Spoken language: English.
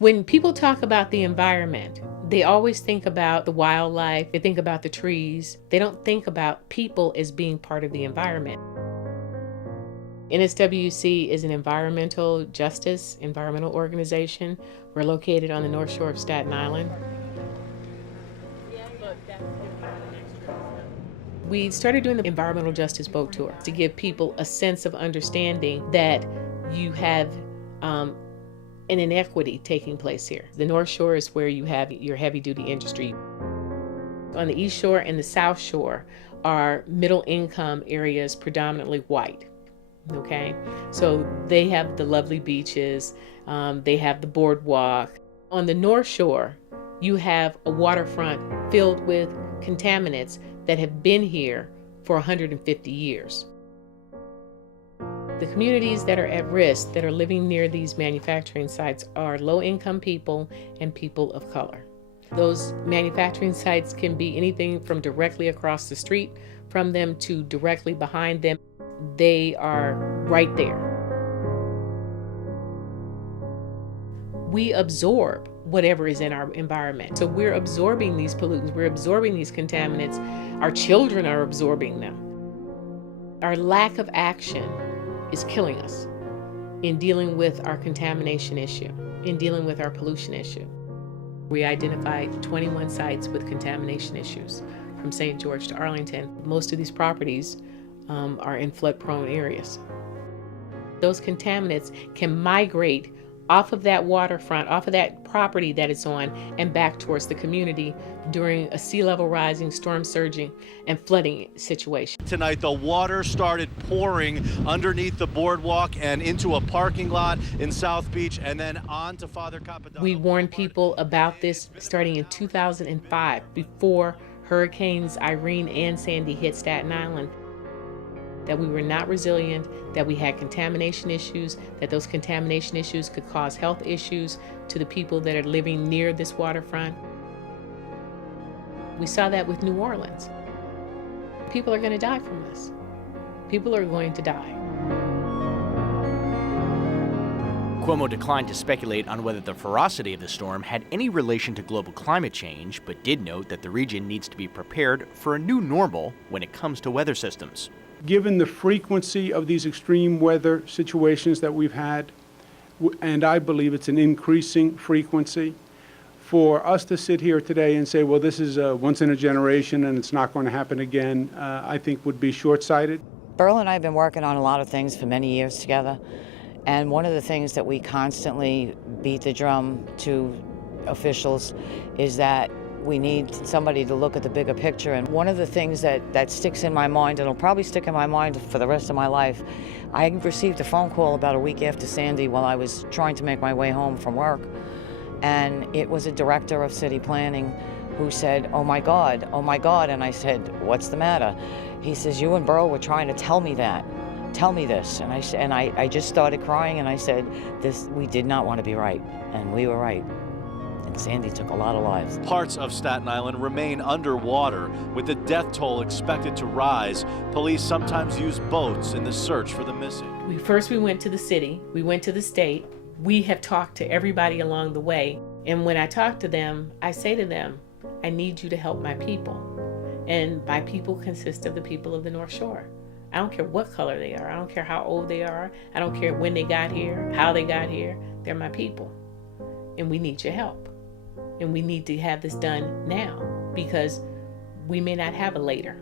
When people talk about the environment, they always think about the wildlife, they think about the trees. They don't think about people as being part of the environment. NSWC is an environmental organization. We're located on the North Shore of Staten Island. We started doing the environmental justice boat tour to give people a sense of understanding that you have an inequity taking place here. The North Shore is where you have your heavy-duty industry. On the East Shore and the South Shore are middle-income areas, predominantly white. Okay, so they have the lovely beaches, they have the boardwalk. On the North Shore, you have a waterfront filled with contaminants that have been here for 150 years. The communities that are at risk, that are living near these manufacturing sites, are low-income people and people of color. Those manufacturing sites can be anything from directly across the street from them to directly behind them. They are right there. We absorb whatever is in our environment. So we're absorbing these pollutants, we're absorbing these contaminants. Our children are absorbing them. Our lack of action is killing us in dealing with our contamination issue, in dealing with our pollution issue. We identified 21 sites with contamination issues from St. George to Arlington. Most of these properties are in flood-prone areas. Those contaminants can migrate off of that waterfront, off of that property that it's on, and back towards the community during a sea level rising, storm surging, and flooding situation. Tonight, the water started pouring underneath the boardwalk and into a parking lot in South Beach, and then on to Father Capodanno. We warned people about this starting in 2005, before Hurricanes Irene and Sandy hit Staten Island, that we were not resilient, that we had contamination issues, that those contamination issues could cause health issues to the people that are living near this waterfront. We saw that with New Orleans. People are going to die from this. People are going to die. Cuomo declined to speculate on whether the ferocity of the storm had any relation to global climate change, but did note that the region needs to be prepared for a new normal when it comes to weather systems. Given the frequency of these extreme weather situations that we've had, and I believe it's an increasing frequency, for us to sit here today and say, well, this is once in a generation and it's not going to happen again, I think would be short-sighted. Burl and I have been working on a lot of things for many years together, and one of the things that we constantly beat the drum to officials is that we need somebody to look at the bigger picture. And one of the things that sticks in my mind, and it'll probably stick in my mind for the rest of my life, I received a phone call about a week after Sandy while I was trying to make my way home from work. And it was a director of city planning who said, oh my God. And I said, what's the matter? He says, you and Burl were trying to tell me that. Tell me this. And I just started crying, and I said, we did not want to be right, and we were right. And Sandy took a lot of lives. Parts of Staten Island remain underwater, with the death toll expected to rise. Police sometimes use boats in the search for the missing. First we went to the city, we went to the state. We have talked to everybody along the way. And when I talk to them, I say to them, I need you to help my people. And my people consist of the people of the North Shore. I don't care what color they are. I don't care how old they are. I don't care when they got here, how they got here. They're my people. And we need your help. And we need to have this done now, because we may not have a later.